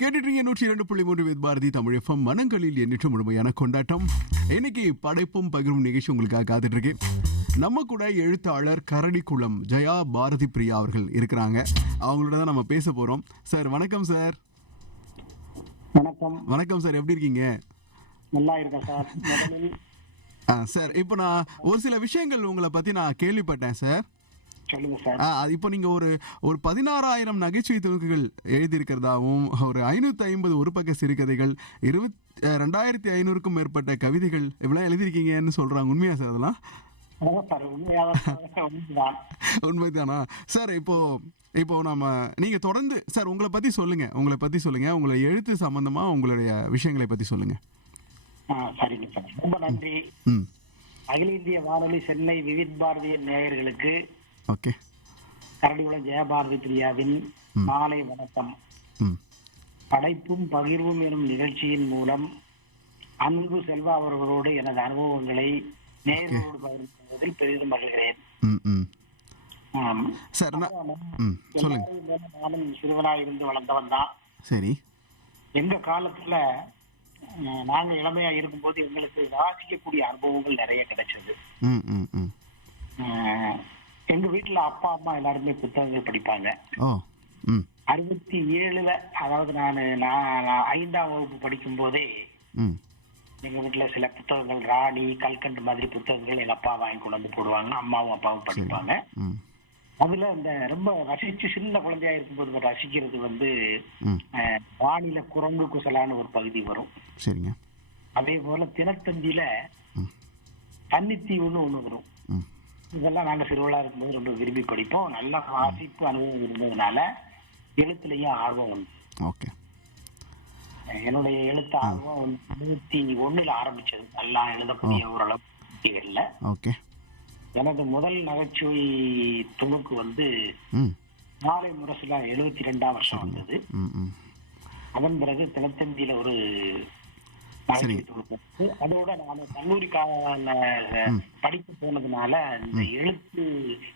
கேட்டுட்டீங்க 102.3 with Bharathi Tamil FM. மனங்களில் எண்ணிற்று முழுமையான கொண்டாட்டம். இன்னைக்கு படைப்பும் பகிரும் நிகழ்ச்சி உங்களுக்காக காத்துட்டு இருக்கு. நம்ம கூட எழுத்தாளர் கரடிக்குளம் ஜெயா பாரதி பிரியா அவர்கள் இருக்கிறாங்க. அவங்களோட தான் நம்ம பேச போறோம். சார் வணக்கம் சார். வணக்கம். வணக்கம் சார், எப்படி இருக்கீங்க? நல்லா இருக்கேன் சார். சார், இப்போ நான் ஒரு சில விஷயங்கள் உங்களை பத்தி நான் கேள்விப்பட்டேன் சார். சொல்லுங்க சார். இப்போ நீங்க ஒரு 16,000 நகைச்சுவை துணுக்குகள் எழுதியிருக்கிறதாவும், ஒரு 550 ஒரு பக்க சிறுகதைகள், 2,500க்கும் மேற்பட்ட கவிதைகள் இவ்வளவு எழுதியிருக்கீங்கன்னு சொல்றாங்க. உண்மையா சார் அதெல்லாம்? உண்மைதானா சார்? இப்போ நீங்க தொடர்ந்து சார் உங்களை பத்தி சொல்லுங்க. உங்களை எழுத்து சம்பந்தமா உங்களுடைய விஷயங்களை பத்தி சொல்லுங்க. சரிங்க சார், ரொம்ப நன்றி. அகில இந்திய வானொலி சென்னை விவித் பாரதியின் நேயர்களுக்கு ஓகே, கரடிக்குளம் ஜெயபாரதி பிரியாவின் மாலை வணக்கம். படைப்பும் பகிர்வும் எனும் நிகழ்ச்சியின் மூலம் அன்பு செல்வா அவர்களோடு எனது அனுபவங்களை நேயர்களோடு பகிர்ந்ததில் பெரிதும் மகிழ்கிறேன். நானும் சிறுவனாக இருந்து வளர்ந்தவன் தான். சரி. எங்க காலத்துல நாங்க இளமையா இருக்கும்போது எங்களுக்கு வாசிக்கக்கூடிய அனுபவங்கள் நிறைய கிடைச்சது. எங்க வீட்டுல அப்பா அம்மா எல்லாருமே புத்தகங்கள் படிப்பாங்க. 67ல, அதாவது நான் 5ஆம் வகுப்பு படிக்கும் போதே எங்க வீட்டுல சில புத்தகங்கள், ராணி, கல்கண்டு மாதிரி புத்தகங்கள் எங்க அப்பா வாங்கி கொண்டு வந்து போடுவாங்க. அம்மாவும் அப்பாவும் படிப்பாங்க. அதுல இந்த ரொம்ப ரசிச்சு சின்ன குழந்தையா இருக்கும்போது ரசிக்கிறது வானில குரங்கு குசலான ஒரு பகுதி வரும். சரிங்க. அதே போல தினத்தந்தியில தன்னித்தீவுன்னு ஒண்ணு வரும். இதெல்லாம் நாங்க சிறுவலா இருக்கும்போது ரொம்ப விரும்பி படிப்போம். நல்ல வாசிப்பு அனுபவம் இருந்ததுனால எழுத்துலயும் ஆர்வம் உண்டு. ஓகே. என்னுடைய எழுத்து ஆர்வம் 1991ல ஆரம்பிச்சது. நல்லா எழுதக்கூடிய ஓரளவு. ஓகே. எனது முதல் நகைச்சுவை துணுக்கு மாலை முரசுல 72ஆம் வருஷம் வந்தது. அதன் பிறகு தினத்தந்தியில ஒரு நகைச்சுவை துணுக்கு. அதோட நான் கல்லூரி கால படிக்க போனதுனால இந்த எழுத்து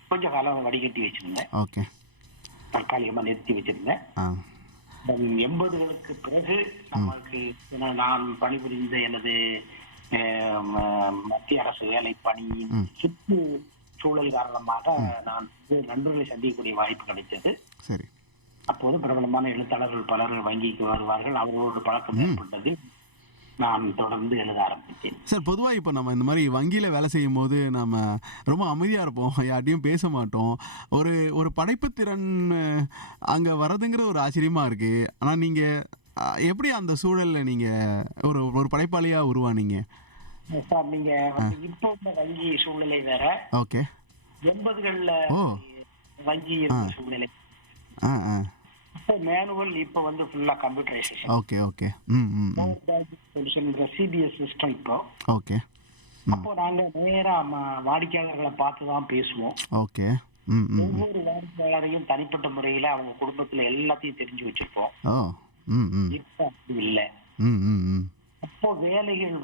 கொஞ்ச காலம் வடிகட்டி வச்சிருந்தேன். ஓகே. தற்காலிகமா நிறுத்தி வச்சிருந்தேன். 80களுக்கு பிறகு நமக்கு நான் பணிபுரிந்த எனது மத்திய அரசு வேலை பணியின் சுற்றுச்சூழல் காரணமாக நான் நண்பர்களை சந்திக்கக்கூடிய வாய்ப்பு கிடைத்தது. சரி. அப்போது பிரபலமான எழுத்தாளர்கள் பலர் வங்கிக்கு வருவார்கள். அவர்களோடு பழக்கம் ஏற்பட்டது. நான் தொடர்ந்து எழுத ஆரம்பித்தேன். சார், பொதுவாக இப்போ நம்ம இந்த மாதிரி வங்கியில் வேலை செய்யும் போது நம்ம ரொம்ப அமைதியாக இருப்போம், யார்ட்டையும் பேச மாட்டோம். ஒரு படைப்புத்திறன் அங்கே வரதுங்கிற ஒரு ஆச்சரியமாக இருக்குது. ஆனால் நீங்கள் எப்படி அந்த சூழலில் நீங்கள் ஒரு படைப்பாளியாக உருவானீங்க? சார், நீங்க இப்போ உள்ள வங்கி சூழ்நிலை வேற. ஓகே. 80களில் வங்கி சூழ்நிலை மேனுவல், இப்ப ஃபுல்லா computerisation. Okay okay. CBS system இப்போ. ஓகே. அப்போ நாங்க நேரா வாடிக்கையாளர்களை பார்த்து தான் பேசுவோம். ஓகே. ஒவ்வொரு வாடிக்கையாளரையும் தனிப்பட்ட முறையில அவங்க குடும்பத்துல எல்லாத்தையும் தெரிஞ்சு வச்சிருப்போம். இப்ப அப்படி இல்ல. அப்போ வேலைகள்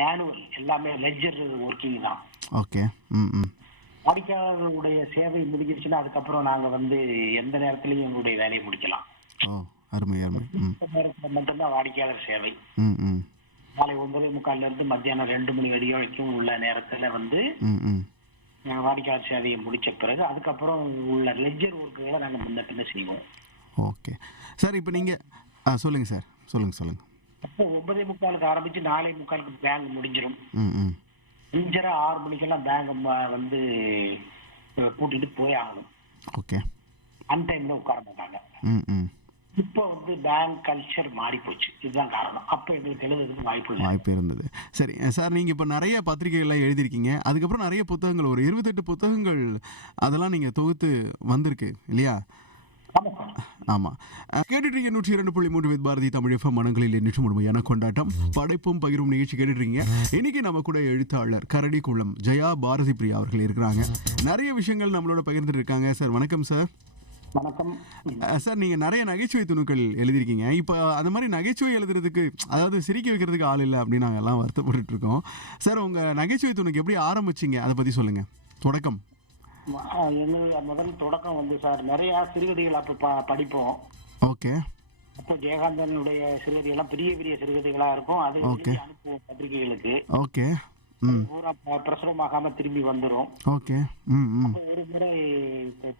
மேனுவல், எல்லாமே லெட்ஜர் ஒர்க்கிங் தான். ஓகே. வாடிக்கையாளர்களுடைய சேவை முடிஞ்சிருச்சுன்னா அதுக்கப்புறம் நாங்க எந்த நேரத்திலையும் எங்களுடைய வேலையை முடிக்கலாம். அருமை அருமை. நேரத்துல மட்டும்தான் வாடிக்கையாளர் சேவை. காலை 9:45 இருந்து மத்தியானம் 2 மணி வரைக்கும் உள்ள நேரத்துல வாடிக்கையாளர் சேவையை முடிச்ச பிறகு அதுக்கப்புறம் உள்ள லெட்ஜர் ஒர்க்குகளை நாங்க முன்ன பின்ன செய்வோம். Okay sir. இப்போ நீங்க சொல்லுங்க சார். சொல்லுங்க. அப்போ 9:45 ஆரம்பிச்சு 4:45 பேங்க் முடிஞ்சிடும். 6 மணிக்கெல்லாம் பேங்க் கூட்டிட்டு போய் ஆகணும். ஓகே. அன்டைம்ல உட்கார மாட்டாங்க. இப்போ பேங்க் கல்ச்சர் மாறி போச்சு. இதுதான் காரணம். அப்போ எங்களுக்கு எழுதுறதுக்கு வாய்ப்பு இருந்தது. சரி சார், நீங்க இப்போ நிறைய பத்திரிகைகள்லாம் எழுதிருக்கீங்க. அதுக்கப்புறம் நிறைய புத்தகங்கள், ஒரு 28 புத்தகங்கள் அதெல்லாம் நீங்க தொகுத்து வந்திருக்கு இல்லையா? ஆமா. கேட்டுட்டீங்க 102.3 வித் பாரதி தமிழ் எஃப்எம். மனங்களில் எண்ணிற்று முழுமையான கொண்டாட்டம். படைப்பும் பகிரும் நிகழ்ச்சி கேட்டுட்டீங்க. இன்னைக்கு நம்ம கூட எழுத்தாளர் கரடிக்குளம் ஜெயா பாரதி பிரியா அவர்கள் இருக்கிறாங்க. நிறைய விஷயங்கள் நம்மளோட பகிர்ந்துட்டு இருக்காங்க. சார் வணக்கம் சார். வணக்கம் சார். நீங்க நிறைய நகைச்சுவை துணுக்கள் எழுதிருக்கீங்க. இப்போ அந்த மாதிரி நகைச்சுவை எழுதுறதுக்கு, அதாவது சிரிக்க வைக்கிறதுக்கு ஆள் இல்லை அப்படின்னு நாங்கள் எல்லாம் வருத்தப்பட்டு இருக்கோம். சார், உங்க நகைச்சுவை துணுக்கு எப்படி ஆரம்பிச்சிங்க, அதை பத்தி சொல்லுங்க. தொடக்கம். முதல் தொடக்கம் சார் நிறைய சிறுகதைகள் அப்ப படிப்போம். ஓகே. அப்போ ஜெயகாந்தனுடைய சிறுகதை எல்லாம் பெரிய பெரிய சிறுகதைகளா இருக்கும். அது ஓகே. எழுதி அனுப்புவோம் பத்திரிகைகளுக்கு. ஓகே. ம். பூரா பிரசுரமாகாம திரும்பி வந்துரும். ஓகே. ம். ம். அப்போ ஒரு முறை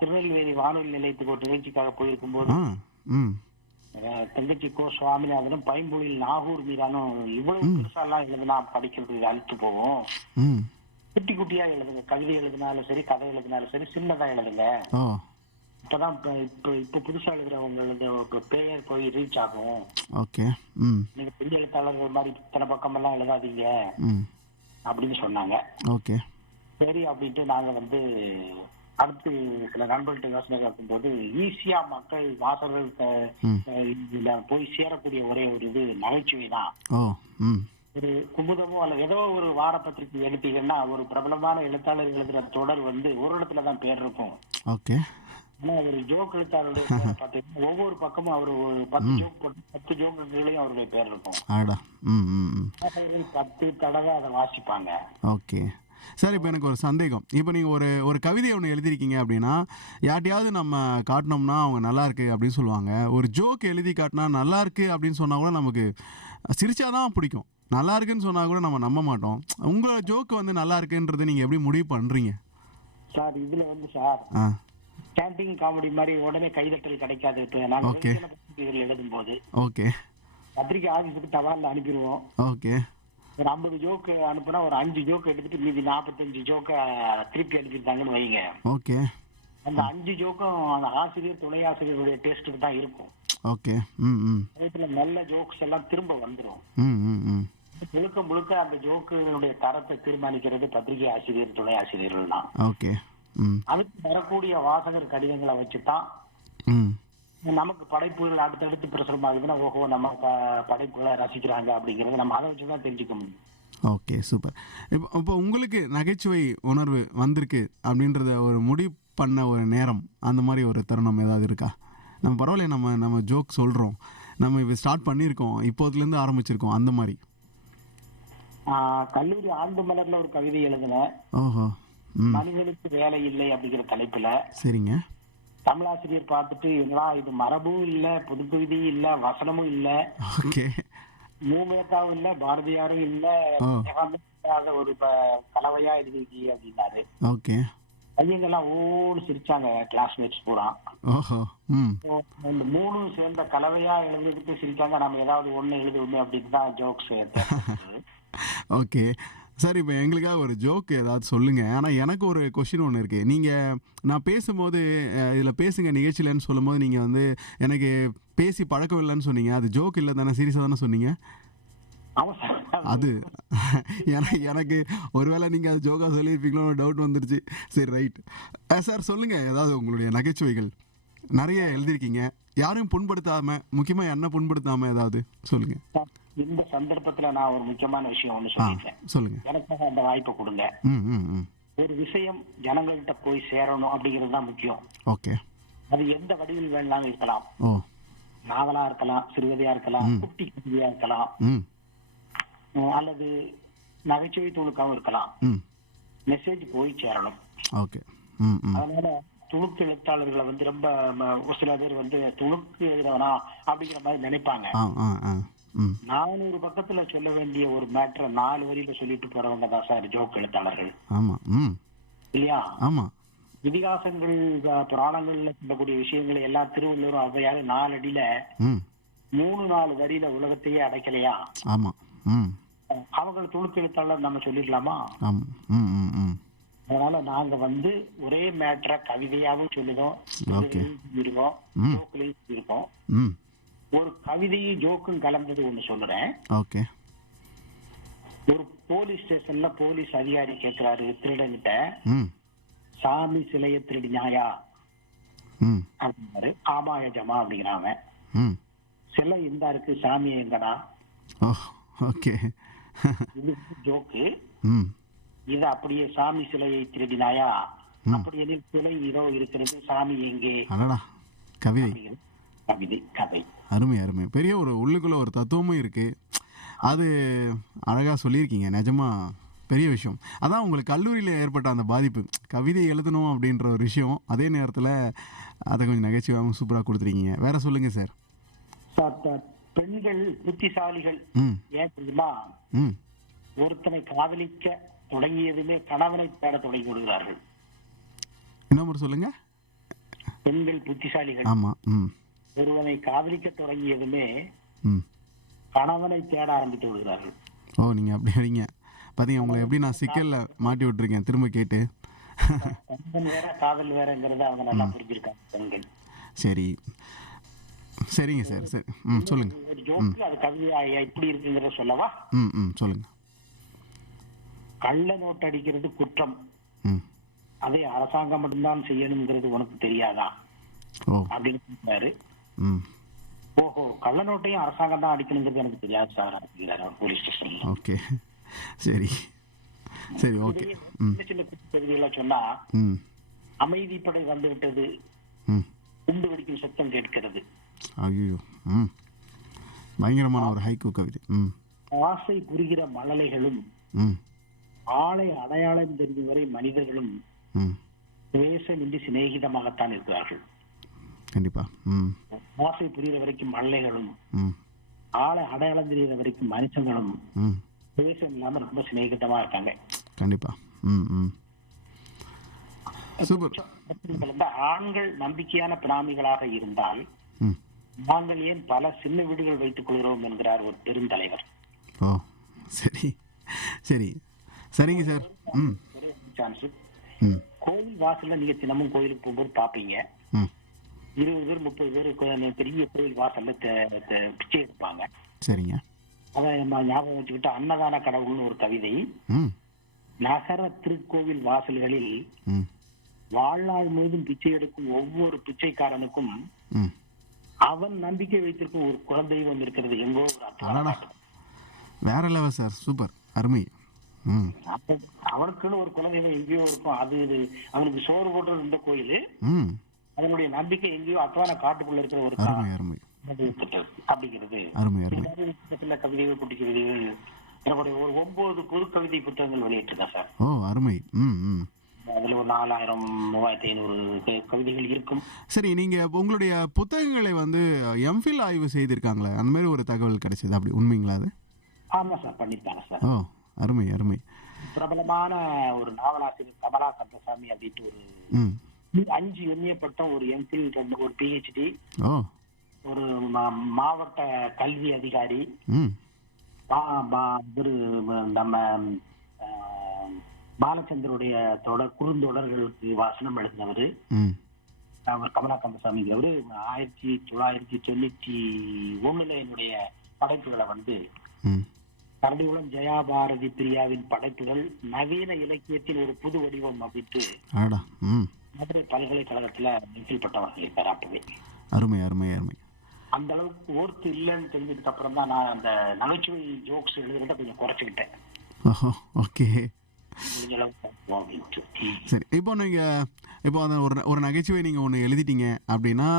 திருநெல்வேலி வானொலி நிலையத்துக்கு ஒரு நிகழ்ச்சிக்காக போயிருக்கும்போது ஆ. ம். தங்கச்சி கோ சுவாமிநாதனும் பைம்பொழில் நாகூர் மீதானும் இவ்வளவு பெருசாலாம் எழுதுனா படிக்கிறது அழுத்து போவோம். ம். குட்டி குட்டியா எழுதுங்க, கவிதை எழுதினாலும் சரி கதை எழுதினாலும் சரி சின்னதா எழுதுங்க. ஓ. இப்பதான் இப்ப புதுசா எழுதுறவங்களுக்கு பெயர் போய் ரீச் ஆகும். ஓகே. ம். நீங்க பெரிய எழுத்தாளர்கள் மாதிரி இத்தனை பக்கம் எல்லாம் எழுதாதீங்க ம். அப்படின்னு சொன்னாங்க. ஓகே. சரி அப்படின்ட்டு நாங்க அடுத்து சில நண்பர்கள்ட்ட யோசனை கேட்கும்போது ஈஸியா மக்கள் வாசகர்கள் இதுல போய் சேரக்கூடிய ஒரே ஒரு இது நகைச்சுவை தான். ஓ. ம். ஒரு குமுதமோ அல்லது ஏதோ ஒரு வார பத்திரிகை எடுத்தீங்கன்னா ஒரு பிரபலமான எழுத்தாளர் எழுதுற தொடர் ஒரு இடத்துலதான் பேர் இருக்கும். ஓகே. ஆனா ஒரு ஜோக் எழுத்தாளருடைய பேரை பார்த்தீங்கன்னா ஒவ்வொரு பக்கமும் அவர் ஒரு 10 ஜோக் போட்டு 10 ஜோக்குகளையும் அவருடைய பேர் இருக்கும். ஆடா. ம். ம். ம். 10 தடவை அதை வாசிப்பாங்க. Okay sir. இப்போ எனக்கு ஒரு சந்தேகம். இப்போ நீங்கள் ஒரு கவிதை ஒன்று எழுதிருக்கீங்க அப்படின்னா யார்ட்டையாவது நம்ம காட்டினோம்னா அவங்க நல்லா இருக்கு அப்படின்னு சொல்லுவாங்க. ஒரு ஜோக் எழுதி காட்டினா நல்லா இருக்கு அப்படின்னு சொன்னால் கூட நமக்கு சிரிச்சாதான் பிடிக்கும். நல்லா இருக்குன்னு சொன்னால் கூட நம்ம நம்ப மாட்டோம். உங்களோட ஜோக்கு நல்லா இருக்குன்றது நீங்கள் எப்படி முடிவு பண்ணுறீங்க சார்? இதுல சார் ஆ. ஸ்டாண்டிங் காமெடி மாதிரி உடனே கைதட்டல் கிடைக்காது. இப்போ நாங்கள் ஓகே. பத்திரிகைகள் எழுதும் போது ஓகே. பத்திரிகை ஆஃபீஸுக்கு தபாலில் அனுப்பிடுவோம். ஓகே. ஒரு 50 ஜோக்கு அனுப்புனா ஒரு 5 ஜோக்கு எடுத்துட்டு மீதி 45 ஜோக்க திருப்பி அனுப்பியிருந்தாங்கன்னு வைங்க. ஓகே. அந்த 5 ஜோக்கும் அந்த ஆசிரியர் துணை ஆசிரியருடைய டேஸ்ட்டுக்கு தான் இருக்கும். ஓகே. ம். ம். அதுல நல்ல ஜோக்ஸ் எல்லாம் திரும்ப வந்துடும். ம். ம். ம். முழுக்க முழுக்க அந்த ஜோக்குடைய தரத்தை தீர்மானிக்கிறது பத்திரிகை ஆசிரியர் துணை ஆசிரியர்கள் தான். ஓகே. ம். அதுக்கு வரக்கூடிய வாசகர் கடிதங்களை வச்சுதான் ம். நமக்கு படைப்புகள் அடுத்தடுத்து பிரசுரமாகுதுன்னா ஓஹோ நம்ம படைப்புகளை ரசிக்கிறாங்க அப்படிங்கறது நம்ம அதை வச்சுதான் தெரிஞ்சுக்க முடியும். ஓகே. சூப்பர். இப்போ உங்களுக்கு நகைச்சுவை உணர்வு வந்திருக்கு அப்படின்றத ஒரு முடிவு பண்ண ஒரு நேரம் அந்த மாதிரி ஒரு தருணம் ஏதாவது இருக்கா? நம்ம பரவாயில்ல, நம்ம ஜோக் சொல்கிறோம், நம்ம இப்போ ஸ்டார்ட் பண்ணியிருக்கோம், இப்போதுலேருந்து ஆரம்பிச்சிருக்கோம், அந்த மாதிரி. கல்லூரி ஆண்டு மலர்ல ஒரு கவிதை எழுதினேன். ஓஹோ. ம். மனிதனுக்கு வேலை இல்லை அப்படிங்கிற தலைப்புல. சரிங்க. தமிழாசிரியர் பார்த்துட்டு என்னடா இது மரபும் இல்ல, புதுக்கவிதையும் இல்ல, வசனமும் இல்ல, ஓகே. மூமேதாவும் இல்ல, பாரதியாரும் இல்ல, ஒரு கலவையா எழுதிருக்கீங்க அப்படின்னாரு. ஓகே. பையங்கெல்லாம் ஓடு சிரிச்சாங்க, கிளாஸ்மேட்ஸ் பூரா. ஓஹோ. ம். இந்த 3 சேர்ந்த கலவையா எழுதுறதுக்கு சிரிக்காங்க, நம்ம ஏதாவது ஒண்ணு எழுதுவோமே அப்படின்னு தான் ஜோக்ஸ். Okay sir. இப்போ எங்களுக்காக ஒரு ஜோக் ஏதாவது சொல்லுங்க. ஆனால் எனக்கு ஒரு கொஷின் ஒன்று இருக்குது. நீங்கள் நான் பேசும்போது இதில் பேசுங்க நிகழ்ச்சியிலன்னு சொல்லும்போது நீங்கள் எனக்கு பேசி பழக்கம் இல்லைன்னு சொன்னீங்க. அது ஜோக் இல்லை தானே, சீரியஸாக தானே சொன்னீங்க? அது எனக்கு ஒருவேளை நீங்கள் அது ஜோக்காக சொல்லியிருப்பீங்களோ டவுட் வந்துருச்சு. சரி, ரைட் சார். சொல்லுங்கள் ஏதாவது உங்களுடைய நகைச்சுவைகள். நிறைய எழுதியிருக்கீங்க, யாரையும் புண்படுத்தாம, முக்கியமாக என்ன புண்படுத்தாம ஏதாவது சொல்லுங்க. இந்த சந்தர்ப்பத்துல நான் ஒரு முக்கியமான விஷயம் ஒண்ணு சொல்லிட்டேன். சொல்லுங்க. எனக்காக அந்த வாய்ப்பு கொடுங்க. ஒரு விஷயம் ஜனங்கள்கிட்ட போய் சேரணும் அப்படிங்கிறது தான் முக்கியம். ஓகே. அது எந்த வடிவில் வேணாலும் இருக்கலாம். நாவலா இருக்கலாம், சிறுகதையா இருக்கலாம், குட்டி கவிதையா இருக்கலாம், அல்லது நகைச்சுவை துணுக்காவும் இருக்கலாம். மெசேஜ் போய் சேரணும். ஓகே. அதனால துணுக்கு எழுத்தாளர்களை ரொம்ப சில பேர் துணுக்கு எழுதுறவனா அப்படிங்கிற மாதிரி நினைப்பாங்க. 400 பக்கத்துல சொல்ல வேண்டிய ஒரு மேட்டரை 4 வரியில சொல்லிட்டு போறவங்க தான் சார் ஜோக் எழுத்தாளர்கள். ஆமா. இல்லையா? ஆமா. இதிகாசங்கள் புராணங்கள்ல சொல்லக்கூடிய விஷயங்களை எல்லாம் திருவள்ளுவர் ஔவையார் 4 அடியில 3-4 வரியில உலகத்தையே அடைக்கலையா? ஆமா. அவங்க துணுக்கு எழுத்தாளர் நம்ம சொல்லிடலாமா? அதனால நாங்க ஒரே மேட்டரை கவிதையாவும் சொல்லுதோம், இருக்கோம், ஜோக்குலையும் இருக்கோம். ஒரு கவிதையும் ஜோக்கும் கலந்தது ஒண்ணு சொல்றேன். ஓகே. ஒரு போலீஸ் ஸ்டேஷன்ல போலீஸ் அதிகாரி கேட்கிறாரு திருடன்கிட்ட, சாமி சிலைய திருடினாயா அப்படின்னாரு. ஆமா எஜமா அப்படிங்கிறாங்க. சிலை எந்தா இருக்கு, சாமி எங்கடா? ஓகே. இது ஜோக்கு. இது அப்படியே சாமி சிலையை திருடினாயா, அப்படி எனில் சிலை இதோ இருக்கிறது, சாமி எங்கே? கவிதை. கவிதை, கதை. அருமை அருமை. பெரிய ஒரு உள்ளுக்குள்ள ஒரு தத்துவமும் இருக்கு. அது அழகா சொல்லியிருக்கீங்க. நிஜமா பெரிய விஷயம். அதான் உங்களுக்கு கல்லூரியில் ஏற்பட்ட அந்த பாதிப்பு, கவிதை எழுதணும் அப்படின்ற ஒரு விஷயம், அதே நேரத்தில் அதை கொஞ்சம் நகைச்சுவாகவும் சூப்பராக கொடுத்துருக்கீங்க. வேற சொல்லுங்க சார். சார், பெண்கள் புத்திசாலிகள். ம் ஏன் தெரியுமா? ம் ஒருத்தனை காதலிக்க தொடங்கியதுமே கணவனை தேட தொடங்கி விடுகிறார்கள். இன்னொரு சொல்லுங்க. பெண்கள் புத்திசாலிகள். ஆமா. ம் ஒருவனை காதலிக்க தொடங்கியதுமே ம் கணவனை தேட ஆரம்பித்து விடுகிறார்கள். ஓ, நீங்கள் அப்படி வரீங்க. பார்த்தீங்க உங்களை எப்படி நான் சிக்கலில் மாட்டி விட்டுருக்கேன் திரும்ப கேட்டு. கணவன் வேற காதல் வேறங்கிறத அவங்க நல்லா புரிஞ்சிருக்காங்க பெண்கள். சரி, சரிங்க சார். சரி, ம் சொல்லுங்க. ஒரு ஜோக்கு அது கவிதையா எப்படி இருக்குங்கிறத சொல்லவா? ம் ம் சொல்லுங்க. கள்ள நோட்டு அடிக்கிறது குற்றம், ம் அதை அரசாங்கம் மட்டும்தான் செய்யணுங்கிறது உனக்கு தெரியாதா ஓ அப்படின்னு சொல்றாரு. ம் ஓஹோ, கள்ள நோட்டையும் அரசாங்கம் தான் அடிக்கணுங்கிறது எனக்கு தெரியாது சார் அப்படிங்கிறாரு போலீஸ் ஸ்டேஷன்ல. ஓகே, சரி சரி, ஓகே. ம் சின்ன சின்ன பகுதிகளை சொன்னா, ம் அமைதிப்படை வந்து விட்டது, ம் குண்டு வெடிக்கும் சத்தம் கேட்கிறது, ஐயோ, ம் பயங்கரமான ஒரு ஹைக்கூ கவிதை. ம் ஆசை புரிகிற மழலைகளும், ம் ஆளை அடையாளம் தெரியும் வரை மனிதர்களும் ம் துவேஷமின்றி சிநேகிதமாகத்தான் இருக்கிறார்கள். கண்டிப்பா. ம் ஆசை புரிகிற வரைக்கும் மழலைகளும், ம் ஆளை அடையாளம் தெரிகிற வரைக்கும் மனுஷங்களும் ம் துவேஷம் இல்லாம ரொம்ப சிநேகிதமா இருக்காங்க. கண்டிப்பா. ம் ம் சூப்பர். ஆண்கள் நம்பிக்கையான பிராமிகளாக இருந்தால் ம் நாங்கள் ஏன் பல சின்ன வீடுகள் வைத்துக் கொள்கிறோம் என்கிறார் ஒரு பெருந்தலைவர். ஓ, சரி சரி, சரிங்க சார். ம் ஒரே சான்ஸ். ம் கோயில் வாசல்ல நீங்க தினமும் கோயிலுக்கு போகும்போது பாப்பீங்க, ம் 20 பேர் 30 பேர் பெரிய கோயில் வாசல்ல பிச்சை எடுப்பாங்க. சரிங்க. அதை நம்ம ஞாபகம் வச்சுக்கிட்டு அன்னதான கடவுள்னு ஒரு கவிதை. ம் நகர திருக்கோவில் வாசல்களில் ம் வாழ்நாள் முழுதும் பிச்சை எடுக்கும் ஒவ்வொரு பிச்சைக்காரனுக்கும் ம் அவன் நம்பிக்கை வைத்திருக்கும் ஒரு குலதெய்வம் இருக்கிறது எங்கோ ஒரு அடடா, வேற லெவல் சார், சூப்பர், அருமை. ம் அவனுக்குன்னு ஒரு குலதெய்வம் எங்கேயோ இருக்கும். அது அவனுக்கு சோறு போட்டது இந்த கோயில், ம் அவனுடைய நம்பிக்கை எங்கேயோ அத்தவான காட்டுக்குள்ள இருக்கிற ஒரு அருமை அருமை அப்படிங்கிறது. அருமை அருமை. சில கவிதைகள், குட்டி கவிதைகள், என்னுடைய ஒரு 9 புது கவிதை புத்தகங்கள் வெளியிட்டிருக்கேன் சார். ஓ, அருமை. ம் ம் அதுல ஒரு 4000 3500 கவிதைகள் இருக்கும். சரி, நீங்க உங்களுடைய புத்தகங்களை வந்து எம்ஃபில் ஆய்வு செய்திருக்காங்களே, அந்த மாதிரி ஒரு தகவல் கிடைச்சது, அப்படி உண்மைங்களா அது? ஆமா சார், பண்ணிருக்காங்க சார். ஓ, அருமை அருமை. பிரபலமான ஒரு நாவலாசிரியர் கமலா கந்தசாமி அப்படின்ட்டு ஒரு ம் 5 எம்ஏ பட்டம், ஒரு எம்ஃபில், ஒரு பிஹெச்டி, ஓ ஒரு மாவட்ட கல்வி அதிகாரி, ம் ஒரு நம்ம பாலச்சந்தருடைய குறுந்தொடர்களுக்கு வாசனம் எழுதினவர் ம் அவர் கமலா கந்தசாமிங்கிறவரு. 1991 என்னுடைய படைப்புகளை வந்து ம் கரடிகுளம் ஜெயாபாரதி பிரியாவின் படைப்புகள் நவீன இலக்கியத்தின் ஒரு புது வடிவம் அப்படின்ட்டு அடடா, ம் மதுரை பல்கலைக்கழகத்துல எம்ஃபில் பட்டம் வாங்கியிருக்காரு. அப்பவே அருமை அருமை அருமை. அந்த அளவுக்கு ஓர்த்து இல்லைன்னு தெரிஞ்சதுக்கு அப்புறம் தான் நான் அந்த நகைச்சுவை ஜோக்ஸ் எழுதுறத கொஞ்சம் குறைச்சிக்கிட்டேன். ஓஹோ, ஓகே, முடிஞ்ச அளவுக்கு அப்படின்ட்டு. சரி. இப்போ அந்த ஒரு நகைச்சுவை நீங்கள் ஒன்று எழுதிட்டீங்க அப்படின்னா,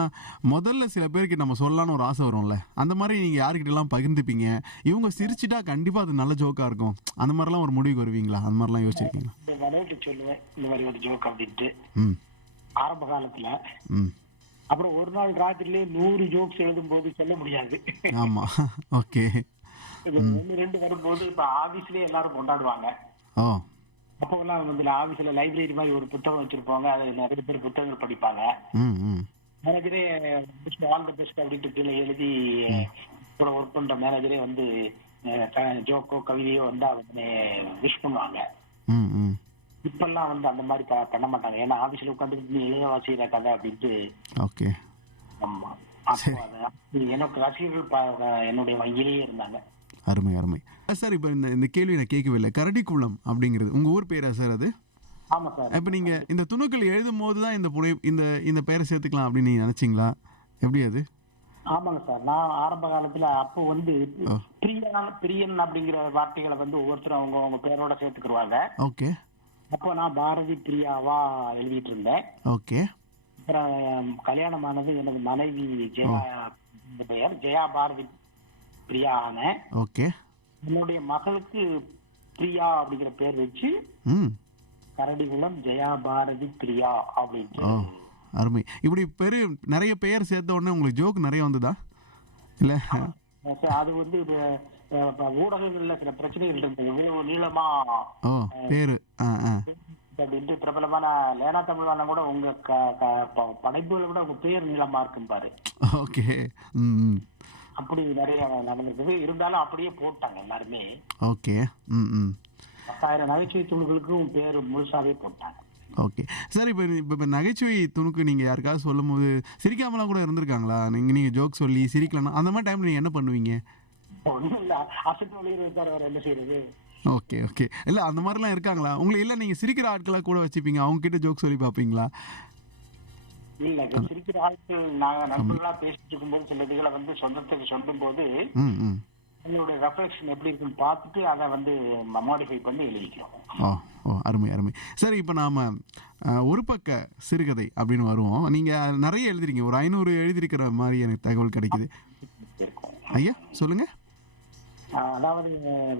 முதல்ல சில பேருக்கு நம்ம சொல்லலான்னு ஒரு ஆசை வரும்ல, அந்த மாதிரி நீங்கள் யாருக்கிட்டலாம் பகிர்ந்துப்பீங்க, இவங்க சிரிச்சிட்டா கண்டிப்பாக அது நல்ல ஜோக்காக இருக்கும், அந்த மாதிரிலாம் ஒரு முடிவுக்கு வருவீங்களா? அந்த மாதிரிலாம் யோசிச்சிருக்கீங்களா? இந்த விளையாட்டு சொல்லுவேன் இந்த மாதிரி ஒரு ஜோக் அப்படின்ட்டு ம் ஆரம்ப காலத்துல. ம் அப்புறம் ஒரு நாள் ராத்திரிலே 100 ஜோக்ஸ் எழுதும் போது சொல்ல முடியாது. ஆமாம், ஓகே. 1-2 வரும்போது இப்ப ஆபீஸ்லயே எல்லாரும் கொண்டாடுவாங்க. ஓ அப்போ எல்லாம் வந்து ஆபீஸ்ல லைப்ரரி மாதிரி ஒரு புத்தகம் வச்சிருப்பாங்க, அது நிறைய பேர் புத்தகங்கள் படிப்பாங்க. ம் ம் மேனேஜரே ஆல் தி பெஸ்ட் அப்படின்ட்டு கீழே எழுதி கூட ஒர்க் பண்ற மேனேஜரே வந்து ஜோக்கோ கவிதையோ வந்து அவனே விஷ் பண்ணுவாங்க. ம் ம் இப்பெல்லாம் வந்து அந்த மாதிரி பண்ண மாட்டாங்க, ஏன்னா ஆபீஸ்ல உட்காந்துட்டு நீ எழுத வாசிக்கிற கதை அப்படின்ட்டு. ஓகே. ஆமா, அப்போ எனக்கு ரசிகர்கள் என்னுடைய வங்கியிலேயே இருந்தாங்க. அருமை அருமை சார். இப்போ இந்த கேள்வி நான் கேட்கவே இல்லை. கரடிக்குளம் அப்படிங்கிறது உங்கள் ஊர் பேரா சார் அது? ஆமா சார். இப்போ நீங்கள் இந்த துணுக்கள் எழுதும் போது தான் இந்த பெயரை சேர்த்துக்கலாம் அப்படின்னு நீங்கள் நினச்சிங்களா? எப்படி அது? ஆமாங்க சார், நான் ஆரம்ப காலத்துல அப்போ வந்து பிரியன் அப்படிங்கிற வார்த்தைகளை வந்து ஒவ்வொருத்தரும் அவங்க பேரோட சேர்த்துக்குருவாங்க. ஓகே. அப்போ நான் பாரதி பிரியாவா எழுதிட்டு இருந்தேன். ஓகே. அப்புறம் கல்யாணமானது எனது மனைவி பெயர் ஜெயா பாரதி பிரியா ஆனேன். ஓகே. என்னுடைய மகளுக்கு பிரியா அப்படிங்கிற பேர் வச்சு கரடிகுளம் ஜெயா பாரதி பிரியா அப்படின்ட்டு. அருமை. இப்படி நிறைய பெயர் சேர்த்த உடனே உங்களுக்கு ஜோக் நிறைய வந்ததா? இல்ல. அது வந்து ஊடகங்கள்ல சில பிரச்சனைகள் இருந்தது. இவ்வளவு நீளமா ஓ, பேரு. ஆ, ஆ. அப்படின்ட்டு பிரபலமான லேனா தமிழ்வாணன் கூட உங்க படைப்புகளை விட உங்க பேர் நீளமா இருக்கும் பாரு. ஓகே. ம், ம். அப்படி நிறைய நடந்திருக்குது. இருந்தாலும் அப்படியே போட்டாங்க எல்லாருமே. ஓகே. ம், ம். 10,000 நகைச்சுவை துணுகளுக்கும் பேர் முழுசாவே போட்டாங்க. ஓகே. சார், இப்ப இப்ப நகைச்சுவை துணுக்கு நீங்க யாருக்காவது சொல்லும்போது, சிரிக்காமலாம் கூட இருந்திருக்காங்களா? நீங்க நீங்க ஜோக் சொல்லி சிரிக்கலன்னா, அந்த மாரி டைம்ல நீங்க என்ன பண்ணுவீங்க? ஒண்ணும் இல்ல, அசட்டு வழியில் இருக்காரு, அவர் என்ன செய்யறது. Okay, okay. இல்ல அந்த மாரிலாம் இருக்காங்களா? உங்கள இல்ல நீங்க சிரிக்கிற ஆட்கள கூட வச்சுப்பீங்க. அவங்க கிட்ட ஜோக் சொல்லி பார்ப்பீங்களா? இல்ல, சிரிக்கிற ஆட்கள் நாங்க கம்மி. நண்பர்களா பேசிட்டு இருக்கும்போது சில இதுகளை வந்து சொந்தத்துக்கு சொல்லும் போது ம், ம். உங்களுடைய ரெஃப்ளெக்ஷன் எப்படி இருக்குன்னு பார்த்துட்டு அதை வந்து மாடிஃபை பண்ணி எழுதிக்கிறோம். ஓ! ஓ! அருமை, அருமை. சரி, இப்ப நாம ஒரு பக்க சிறுகதை அப்படின்னு வருவோம். நீங்க நெறைய எழுதுறீங்க. ஒரு 500 எழுதியிருக்கிற மாரி எனக்கு தகவல் கிடைக்குது. இருக்கும். ஐயா, சொல்லுங்க. அதாவது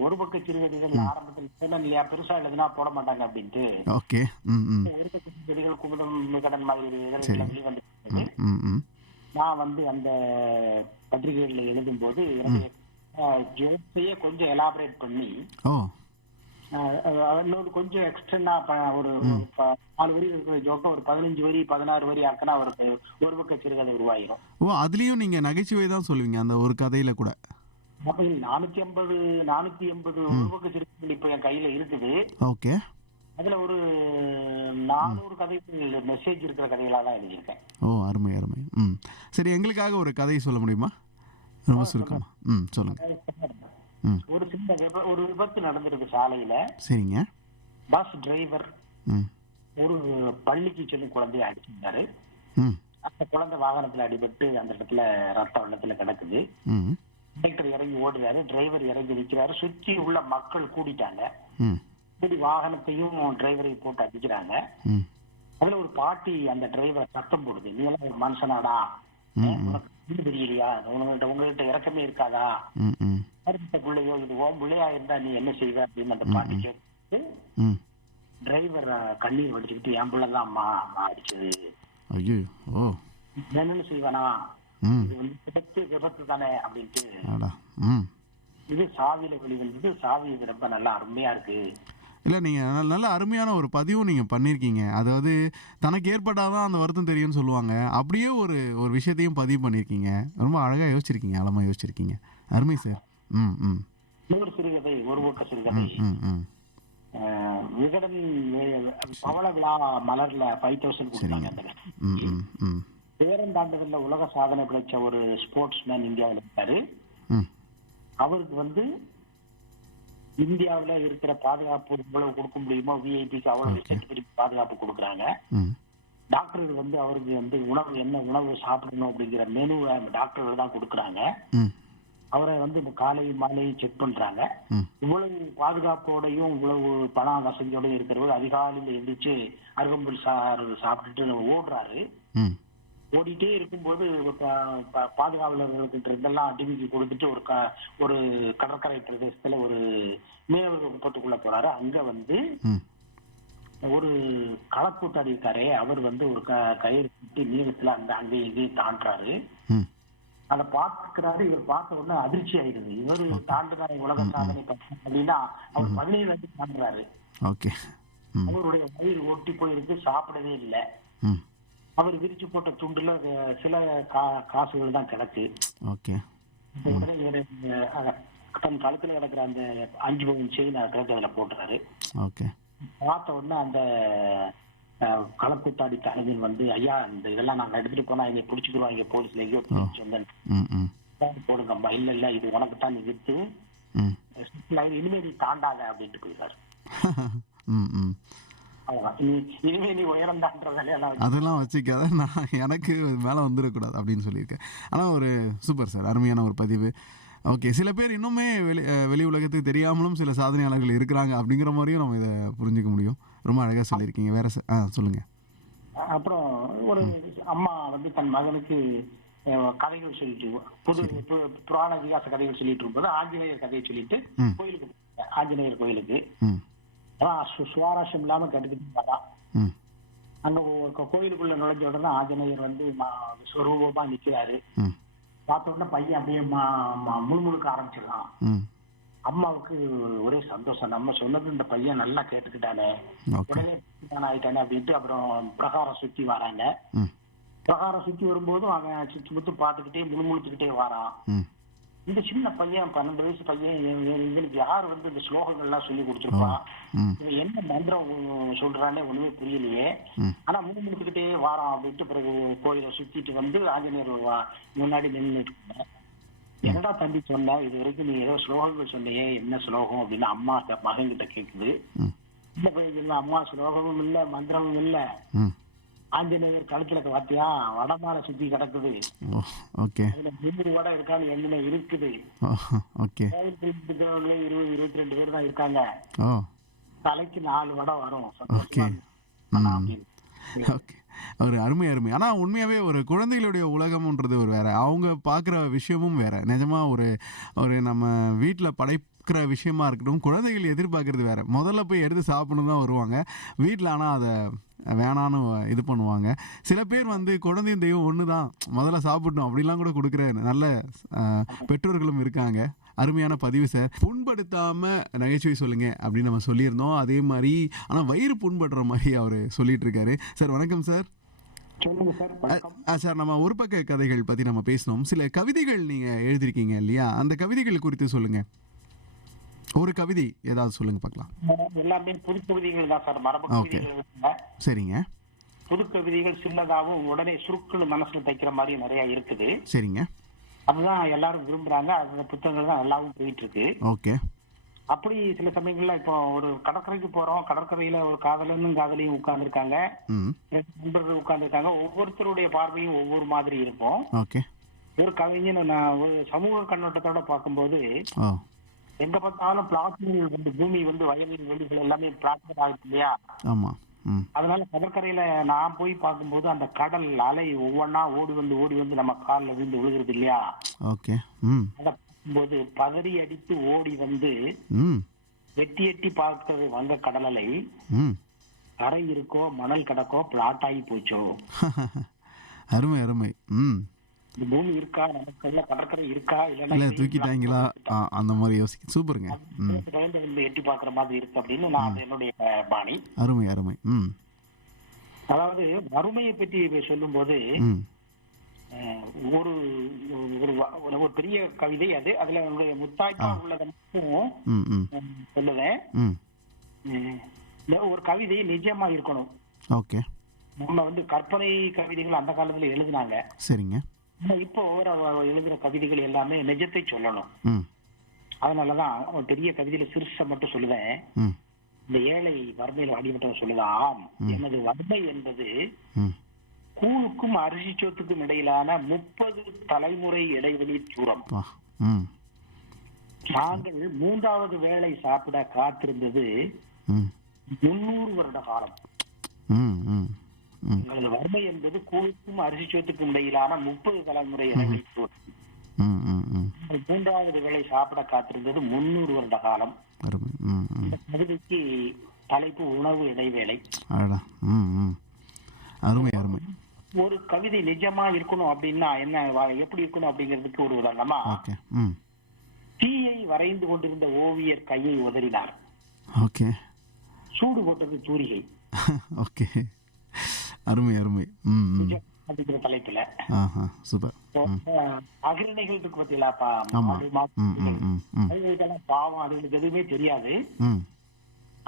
ஒரு பக்க சிறுகதைகள் ம். ஆரம்பத்தில் சொன்னேன் இல்லையா, பெருசா எழுதுனா போட மாட்டாங்க அப்படின்ட்டு. ஓகே. ம், ம். ஒரு பக்க சிறுகதைகள் குமுதம் விகடன் மாதிரி சரி. இதழ்கள்ல வெளிவந்து ம், ம், ம். நான் வந்து அந்த பத்திரிகைகளில் எழுதும்போது என்னுடைய ஜோக்ஸையே கொஞ்சம் எலாபரேட் பண்ணி ஓ! இன்னொரு கொஞ்சம் எக்ஸ்டெண்டா ஒரு ம். 4 வரி இருக்கிற ஜோக்க ஒரு 15 வரி 16 வரி ஆக்கினா அவருக்கு ஒரு பக்க சிறுகதை உருவாயிரும். ஓ! அதுலயும் நீங்க நகைச்சுவை தான் சொல்லுவீங்க. அந்த ஒரு கதையில கூட. அப்ப 480 ஒரு ம். பக்க சிறுகதைகள் இப்ப என் கையில இருக்குது. ஓகே. அதுல ஒரு ம். 400 கதைகள் மெசேஜ் இருக்கிற கதைகளா தான் எழுதியிருக்கேன். ஓ! அருமை, அருமை. ம். சரி, எங்களுக்காக ஒரு கதை சொல்ல முடியுமா? ரொம்ப சொல்றேன். சுருக்கமா. ம். சொல்லுங்க. ம். ஒரு விபத்து நடந்திருக்கு சாலையில. சரிங்க. பஸ் டிரைவர் ம். ஒரு பள்ளிக்கு செல்லும் குழந்தையை அடிச்சிருந்தாரு. ம். அந்த குழந்தை வாகனத்துல அடிபட்டு அந்த இடத்துல ரத்த வெள்ளத்துல கிடக்குது. ம். கண்டக்டர் இறங்கி ஓடுறாரு, டிரைவர் இறங்கி நிக்கிறாரு. சுற்றி உள்ள மக்கள் கூடிட்டாங்க. ம். கூடி வாகனத்தையும் டிரைவரையும் போட்டு அடிக்கிறாங்க. ம். அதுல ஒரு பாட்டி அந்த டிரைவர் சத்தம் போடுது, நீ எல்லாம் ஒரு மனுஷனாடா, ம். ம். உனக்கு இது தெரியலையா, உங்ககிட்ட இறக்கமே இருக்காதா, ம். ம். அடுத்த பிள்ளையோ இது ஓம் பிள்ளையா இருந்தா நீ என்ன செய்வ அப்படின்னு அந்த பாட்டி ம். கேட்டு ம். டிரைவர் கண்ணீர் வடிச்சுக்கிட்டு என் பிள்ளைதான் அம்மா அம்மா அடிச்சது, ஐயோ! ஓ! என்னன்னு செய்வானா, ம். இது வந்து விபத்து தானே அப்படின்ட்டு. அடடா! ம். இது சாவியில வெளிவந்தது. சாவி இது ரொம்ப நல்லா அருமையா இருக்கு. இல்ல, நீங்க நல்ல அருமையான ஒரு பதிவும் நீங்க பண்ணியிருக்கீங்க. அதாவது தனக்கு ஏற்பட்டா தான் அந்த வருத்தம் தெரியும்னு சொல்லுவாங்க. அப்படியே ஒரு ஒரு விஷயத்தையும் பதிவு பண்ணியிருக்கீங்க. ரொம்ப அழகா யோசிச்சிருக்கீங்க. ஆழமா யோசிச்சிருக்கீங்க. அருமை சார். ம். ம். இன்னொரு சிறுகதை, ஒரு பக்க சிறுகதை. ம். ம். ம். விகடன் பவள விழா மலர்ல 5,000 சரிங்க. கொடுத்தாங்க அந்த ம். கட்சிக்கு. ம். ம். பேரந்தாண்டுதல்ல உலக சாதனை படைச்ச ஒரு ஸ்போர்ட்ஸ் மேன் இந்தியாவில் இருக்காரு. ம். அவருக்கு வந்து இந்தியாவுல இருக்கிற பாதுகாப்பு எவ்வளவு கொடுக்க முடியுமோ விஐபிக்கு அவ்வளவு ஓகே. ரிசர்ச் பிரிவு பாதுகாப்பு கொடுக்குறாங்க. ம். டாக்டர்கள் வந்து அவருக்கு வந்து என்ன உணவு சாப்பிடணும் அப்படிங்கிற மெனுவை டாக்டர்கள் தான் கொடுக்குறாங்க. ம். அவரை வந்து காலை மாலை செக் பண்றாங்க. ம். இவ்வளவு பாதுகாப்போடையும் இவ்வளவு பண வசதியோடயும் இருக்கிறவர் அதிகாலையில எந்திரிச்சு அருகம்புல் சாப்பிட்டுட்டு ஓடுறாரு. ம். ஓடிட்டே இருக்கும்போது பாதுகாவலர்களுக்கு இருந்தெல்லாம் டிவிக்கு கொடுத்துட்டு ஒரு கடற்கரை பிரதேசத்துல ஒரு மீனவர் குப்பத்துக்குள்ள போறாரு. அங்க வந்து ம். ஒரு களக்கூட்டாடி இருக்காரே, அவர் வந்து ஒரு கயிறு கட்டி நீளத்துல அங்கேயும் இங்கேயும் தாண்டுறாரு. ம். அதை பார்த்துக்கிறாரு. இவர் பார்த்த உடனே அதிர்ச்சி ஆயிடுது. இவர் தாண்டுனாரு உலக சாதனை அப்படின்னா அவர் ம். 17 அடி தாண்டுறாரு. ஓகே. ம். அவருடைய வயிறு ஒட்டி போயிருக்கு, சாப்பிடவே இல்லை. ம். அவர் விரிச்சு போட்ட துண்டுல சில காசுகள் தான் கிடக்கு. ஓகே. உடனே இவரு, தன் கழுத்துல கிடக்குற அந்த 5 பவுன் செயின் கிடக்கு அதுல போட்டுறாரு. ஓகே. பார்த்த உடனே அந்த களக்கூத்தாடி தலைவன் வந்து, ஐயா இந்த இதெல்லாம் நாங்க எடுத்துட்டு போனா இங்க பிடிச்சுக்குருவாங்க, போலீஸ்ல எங்கேயோ பிடிச்சு வந்தேன், ம். ம். போடுங்கம்மா. இல்ல இல்ல, இது உனக்கு தான், நீ வித்து ம். இனிமே நீ தாண்டாத அப்படின்ட்டு போயிருக்காரு. ம். ம். அவ்வளவுதான். இனிமே நீ உயரம் தாண்டறதெல்லாம் அதெல்லாம் வச்சுக்காத, நான் எனக்கு மேலே வந்துடக்கூடாது அப்படின்னு சொல்லியிருக்கேன். ஆனால் ஒரு சூப்பர் சார், அருமையான ஒரு பதிவு. ஓகே, சில பேர் இன்னுமே வெளி உலகத்துக்கு தெரியாமலும் சில சாதனையாளர்கள் இருக்கிறாங்க அப்படிங்கிற மாதிரியும் நம்ம இதை புரிஞ்சுக்க முடியும். ரொம்ப அழகாக சொல்லியிருக்கீங்க. வேற சொல்லுங்கள். அப்புறம் ஒரு அம்மா வந்து தன் மகனுக்கு கதைகள் சொல்லிட்டு, புராண இதிகாச கதைகள் சொல்லிட்டு இருக்கும்போது ஆஞ்சநேயர் கதையை சொல்லிட்டு கோயிலுக்கு, ஆஞ்சநேயர் கோயிலுக்கு சுவாரஸ்யம் இல்லாம கேட்டுக்கிட்டு வரா. அங்க கோயிலுக்குள்ள நுழைஞ்ச உடனே ஆஞ்சநேயர் வந்து விஸ்வரூபமா நிக்கிறாரு. பார்த்த உடனே பையன் அப்படியே முழுமுழுக்க ஆரம்பிச்சிடலாம். ம் அம்மாவுக்கு ஒரே சந்தோஷம், நம்ம சொன்னது இந்த பையன் நல்லா கேட்டுக்கிட்டானே, ஓகே உடனே ஆயிட்டானே அப்படின்ட்டு அப்புறம் பிரகாரம் சுத்தி வராங்க. ம் பிரகாரம் சுத்தி வரும்போதும் அவன் சுத்தி முத்து பார்த்துக்கிட்டே முழுமுழுத்துக்கிட்டே வரான். ம் இந்த சின்ன பையன் 12 வயசு பையன் இவனுக்கு யார் வந்து இந்த ஸ்லோகங்கள் எல்லாம் சொல்லி கொடுத்துருப்பான், ம் இவன் என்ன மந்திரம் சொல்றானே ஒண்ணுமே புரியலையே, ம் ஆனா முழுமுழுத்துக்கிட்டே வாரான் அப்படின்ட்டு பிறகு கோயிலை சுத்திட்டு வந்து ஆஞ்சநேயர் முன்னாடி நின்றுட்டு இருந்தேன். என்னடா தம்பி சொன்ன, இது வரைக்கும் நீ ஏதோ ஸ்லோகங்கள் சொன்னியே, என்ன ஸ்லோகம் அப்படின்னு அம்மா மகன் கிட்ட கேக்குது. ம் இந்த பையன் இல்ல, அம்மா ஸ்லோகமும் இல்ல மந்திரமும் இல்ல, ம் ஆஞ்சநேயர் கழுத்துல வாத்தியா வடமால சுத்தி கிடக்குது, ஓ ஓகே அதுல 100 வடை இருக்கான்னு எண்ணெய் இருக்குது, ஓ ஓகே கோயில் இருக்கிறவங்களே 20-22 பேர் தான் இருக்காங்க, ஓ தலைக்கு 4 வடை வரும், ஓகே சந்தோஷமா அப்படின்னு. ஓகே ஒரு அருமை அருமை. ஆனால் உண்மையாகவே ஒரு குழந்தைகளுடைய உலகம்ன்றது ஒரு வேற, அவங்க பார்க்குற விஷயமும் வேற. நிஜமா ஒரு ஒரு நம்ம வீட்டில் படைக்கிற விஷயமா இருக்கட்டும், குழந்தைகள் எதிர்பார்க்கறது வேற. முதல்ல போய் எடுத்து சாப்பிடணும் தான் வருவாங்க வீட்டில், ஆனால் அதை வேணான்னு இது பண்ணுவாங்க. சில பேர் வந்து குழந்தையும் தெய்வம் ஒன்று தான், முதல்ல சாப்பிடணும் அப்படிலாம் கூட கொடுக்குற நல்ல பெற்றோர்களும் இருக்காங்க. அருமையான பதிவு சார். புண்படுத்தாம நகைச்சுவை சொல்லுங்க அப்படின்னு நம்ம சொல்லியிருந்தோம். அதே மாதிரி ஆனால் வயிறு புண்படுற மாதிரி அவர் சொல்லிட்டு இருக்காரு. சார் வணக்கம் சார். சொல்லுங்க சார். வணக்கம். சார் நம்ம ஒரு பக்க கதைகள் பற்றி நம்ம பேசினோம். சில கவிதைகள் நீங்கள் எழுதியிருக்கீங்க இல்லையா, அந்த கவிதைகள் குறித்து சொல்லுங்க. ஒரு கவிதை ஏதாவது சொல்லுங்க பார்க்கலாம். எல்லாமே புது கவிதைகள் தான் சார், மரபு ஓகே கவிதைகள். சரிங்க புது கவிதைகள் சின்னதாகவும் உடனே சுருக்குன்னு மனசுல தைக்கிற மாதிரி நிறைய இருக்குது. சரிங்க அதுதான் எல்லாரும் விரும்புறாங்க. அந்த புத்தகங்கள் தான் நல்லாவும் போயிட்டு இருக்கு. ஓகே அப்படி சில சமயங்கள்ல இப்போ ஒரு கடற்கரைக்கு போறோம், கடற்கரையில ஒரு காதலனும் காதலியும் உட்கார்ந்துருக்காங்க, ம் 2 நண்பர்கள் உட்கார்ந்துருக்காங்க, ஒவ்வொருத்தருடைய பார்வையும் ஒவ்வொரு மாதிரி இருக்கும். ஓகே ஒரு கவிஞன் நான் ஒரு சமூக கண்ணோட்டத்தோட பார்க்கும்போது, ஓ எங்க பார்த்தாலும் பிளாஸ்டிக் வந்து பூமி வந்து வயலின் வெளிகள் எல்லாமே பிளாஸ்டிக் ஆகுது இல்லையா, ஆமாம் ம் அதனால கடற்கரையில நான் போய் பார்க்கும்போது அந்த கடல் அலை ஒவ்வொன்னா ஓடி வந்து நம்ம காலில் விழுந்து விழுகிறது இல்லையா, ஓகே ம் அதை பார்க்கும்போது பதறி அடித்து ஓடி வந்து ம் வெட்டி எட்டி பார்க்கிறது வங்க கடல் அலை, ம் கரை இருக்கோ மணல் கிடக்கோ பிளாட் ஆகி போச்சோ, அருமை அருமை. ம் இந்த பூமி இருக்கா நமக்கு, கடற்கரை இருக்கா இல்லை இல்லைன்னா தூக்கிட்டாங்களா, அந்த மாதிரி யோசிக்க. சூப்பருங்க. ம் வந்து எட்டி பார்க்குற மாதிரி இருக்கு அப்படின்னு நான் அது என்னுடைய பாணி. அருமை அருமை. ம் அதாவது வறுமையை பற்றி சொல்லும் போது ம் ஒரு ஒரு பெரிய கவிதை அது, அதுல உங்களுடைய முத்தாய்ப்பா உள்ளதை மட்டும் ம் ம் சொல்லுவேன். ம் ஒரு கவிதை நிஜமா இருக்கணும். ஓகே நம்ம வந்து கற்பனை கவிதைகள் அந்த காலத்துல எழுதினாங்க, சரிங்க இப்போ எழுதுற கவிதைகள் எல்லாமே நிஜத்தை சொல்லணும். ம் அதனாலதான் ஒரு பெரிய கவிதையில சிறுசை மட்டும் சொல்லுவேன். ம் இந்த ஏழை வறுமையில் அடிபட்டவன் சொல்லுதான், எனது வறுமை என்பது ம் கூழுக்கும் அரிசி சோத்துக்கும் இடையிலான 30 தலைமுறை இடைவெளி தூரம். வா ம் நாங்கள் 3வது வேளை சாப்பிட காத்திருந்தது ம் 300 வருட காலம். ம் ம் ம் எங்களது வறுமை என்பது கூழுக்கும் அரிசி சோத்துக்கும் இடையிலான 30 தலைமுறை இடைவெளி தூரம். ம் ம் ம் 3வது வேளை சாப்பிட காத்திருந்தது 300 வருட காலம். அருமை. ம் ம் இந்த கவிதைக்கு தலைப்பு உணவு இடைவேளை. அடடா. ம் ம் அருமை அருமை. ஒரு கவிதை நிஜமா இருக்கணும் அப்படின்னா என்ன, எப்படி இருக்கணும் அப்படிங்கிறதுக்கு ஒரு உதாரணமா, ஓகே ம் தீயை வரைந்து கொண்டிருந்த ஓவியர் கையை உதறினார், ஓகே சூடு போட்டது தூரிகை. ஓகே அருமை அருமை. ம் ம் அப்படிங்கிற தலைப்புல ஆஹா சூப்பர். அகிரணைகள் இருக்கு பார்த்தீங்களாப்பா, ஆமா. ம் ம் ம் ம் இதெல்லாம் பாவம், அதுங்களுக்கு எதுவுமே தெரியாது. ம்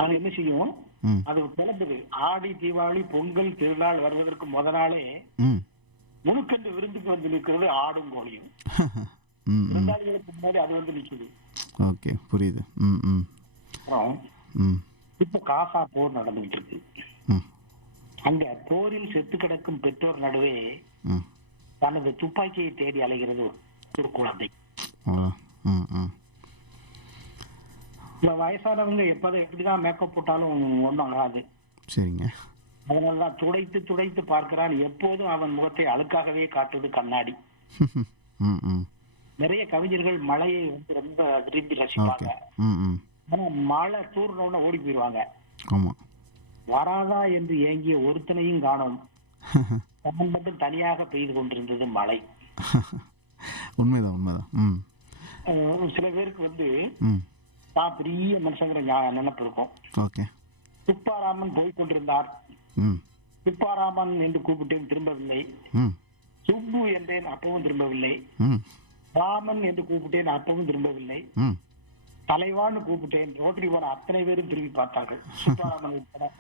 அது என்ன செய்யும், ம் அது கிளம்புது. ஆடி தீபாவளி பொங்கல் திருநாள் வருவதற்கு முத நாளே ம் உனக்கென்று விருந்துக்கு வந்து நிற்கிறது ஆடும் கோழியும். ம் ம் விருந்தாளிகளுக்கு முன்னாடி அது வந்து நிற்குது. ஓகே புரியுது. ம் ம் அப்புறம் ம் இப்ப காசா போர் நடந்துகிட்டு இருக்கு. ம் அங்க போரில் செத்து கிடக்கும் பெற்றோர் நடுவே ம் தனது துப்பாக்கியை தேடி அலைகிறது ஒரு குழந்தை. ம் ம் வயசானவங்க எப்படிதான் மேக்கப் போட்டாலும் ஒன்றும் ஆகாது. சரிங்க. அதனாலதான் துடைத்து துடைத்து பார்க்கிறான், எப்போதும் அவன் முகத்தை அழுக்காகவே காட்டுவது கண்ணாடி. ம் ம் நிறைய கவிஞர்கள் மழையை வந்து ரொம்ப விரும்பி ஓகே. ரசிப்பாங்க. ம் ம் ஆனா மழை தூர்னோட ஓடி போயிடுவாங்க. ஆமாம். வராதா என்று ஏங்கிய ஒருத்தனையும் காணோம், தான் மட்டும் தனியாக பெய்து கொண்டிருந்தது மழை. உண்மைதான் உண்மைதான். ம் சில பேருக்கு வந்து ம் தான் பெரிய மனுஷங்கிற நினைப்பு இருக்கும். ஓகே. துப்பாராமன் போய் கொண்டிருந்தார். ம் துப்பாராமன் என்று கூப்பிட்டேன், திரும்பவில்லை. ம் சுப்பு என்றேன், அப்பவும் திரும்பவில்லை. ம் ராமன் என்று கூப்பிட்டேன், அப்பவும் திரும்பவில்லை. ம் தலைவான்னு கூப்பிட்டேன், ரோட்டரி போன அத்தனை பேரும் திரும்பி பார்த்தார்கள், துப்பாராமன் உட்பட.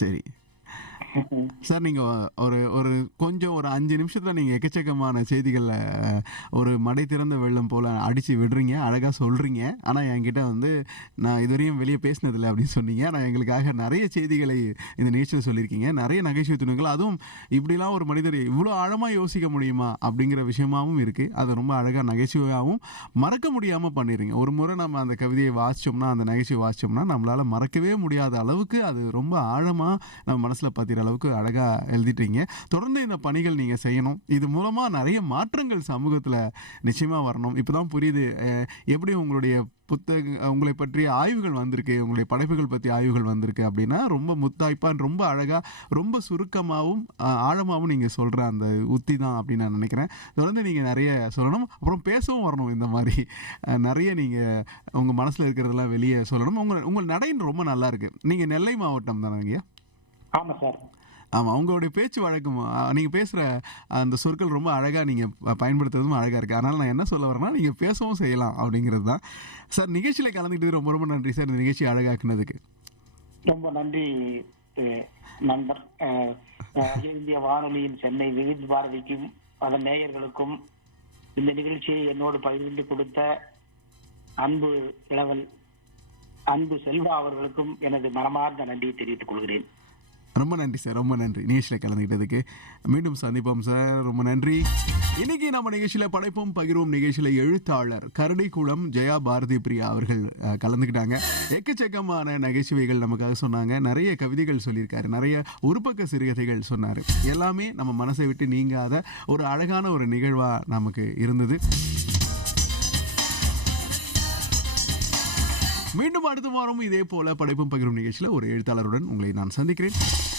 சரி சார், நீங்கள் ஒரு கொஞ்சம் ஒரு 5 நிமிஷத்தில் நீங்கள் எக்கச்சக்கமான செய்திகளில் ஒரு மடை திறந்த வெள்ளம் போல் அடித்து விடுறீங்க, அழகாக சொல்கிறீங்க. ஆனால் என்கிட்ட வந்து நான் இதுவரையும் வெளியே பேசினதில்லை அப்படின்னு சொன்னீங்க. ஆனால் எங்களுக்காக நிறைய செய்திகளை இந்த நிகழ்ச்சியில் சொல்லியிருக்கீங்க, நிறைய நகைச்சுவை துணுங்கள். அதுவும் இப்படிலாம் ஒரு மனிதர் இவ்வளோ ஆழமாக யோசிக்க முடியுமா அப்படிங்கிற விஷயமாகவும் இருக்குது. அது ரொம்ப அழகாக நகைச்சுவையாகவும் மறக்க முடியாமல் பண்ணிடுறீங்க. ஒரு முறை நம்ம அந்த கவிதையை வாசித்தோம்னா, அந்த நகைச்சுவை வாசித்தோம்னா நம்மளால் மறக்கவே முடியாத அளவுக்கு அது ரொம்ப ஆழமாக நம்ம மனசில் பார்த்திற அளவுக்கு அழகா எழுதிட்டீங்க. தொடர்ந்து இந்த பணிகள் நீங்க செய்யணும். இது மூலமா நிறைய மாற்றங்கள் சமூகத்துல நிச்சயமா வரணும். இப்பதான் புரியுது எப்படி உங்களுடைய உங்களை பற்றிய ஆய்வுகள் வந்திருக்கு, உங்களுடைய படைப்புகள் பற்றி ஆய்வுகள் வந்திருக்கு அப்படின்னா ரொம்ப முத்தாய்ப்பான், ரொம்ப அழகா, ரொம்ப சுருக்கமாகவும் ஆழமாகவும் நீங்க சொல்ற அந்த உத்தி தான் அப்படின்னு நான் நினைக்கிறேன். தொடர்ந்து நீங்க நிறைய சொல்லணும், அப்புறம் பேசவும் வரணும். இந்த மாதிரி நிறைய நீங்க உங்க மனசுல இருக்கிறதெல்லாம் வெளியே சொல்லணும். உங்கள் நடைன்னு ரொம்ப நல்லா இருக்கு. நீங்க நெல்லை மாவட்டம் தானே? ஆமா சார். ஆமாம், உங்களுடைய பேச்சு வழக்கம், நீங்கள் பேசுகிற அந்த சொற்கள் ரொம்ப அழகாக நீங்கள் பயன்படுத்துறதும் அழகாக இருக்குது. அதனால் நான் என்ன சொல்ல வரேன்னா, நீங்கள் பேசவும் செய்யலாம் அப்படிங்கிறது தான். சார், நிகழ்ச்சியில் கலந்துக்கிட்டது ரொம்ப ரொம்ப நன்றி சார், இந்த நிகழ்ச்சி அழகாக்குனதுக்கு. ரொம்ப நன்றி நண்பர். இந்திய வானொலியின் சென்னை விவித் பாரதிக்கும் அதன் நேயர்களுக்கும் இந்த நிகழ்ச்சியை என்னோடு பகிர்ந்து கொடுத்த அன்பு இளவல் அன்பு செல்வா அவர்களுக்கும் எனது மனமார்ந்த நன்றியை தெரிவித்துக் கொள்கிறேன். ரொம்ப நன்றி சார், ரொம்ப நன்றி நிகழ்ச்சியில் கலந்துக்கிட்டதுக்கு. மீண்டும் சந்திப்போம் சார், ரொம்ப நன்றி. இன்னைக்கு நம்ம நிகழ்ச்சியில் படைப்போம் பகிர்வோம் நிகழ்ச்சியில் எழுத்தாளர் கரடிக்குளம் ஜெயா பாரதி பிரியா அவர்கள் கலந்துக்கிட்டாங்க. எக்கச்சக்கமான நகைச்சுவைகள் நமக்காக சொன்னாங்க, நிறைய கவிதைகள் சொல்லியிருக்காரு, நிறைய உருப்பக்க சிறுகதைகள் சொன்னார். எல்லாமே நம்ம மனசை விட்டு நீங்காத ஒரு அழகான ஒரு நிகழ்வாக நமக்கு இருந்தது. மீண்டும் அடுத்த வாரம் இதே போல படைப்பும் பகிரும் நிகழ்ச்சியில் ஒரு எழுத்தாளருடன் உங்களை நான் சந்திக்கிறேன்.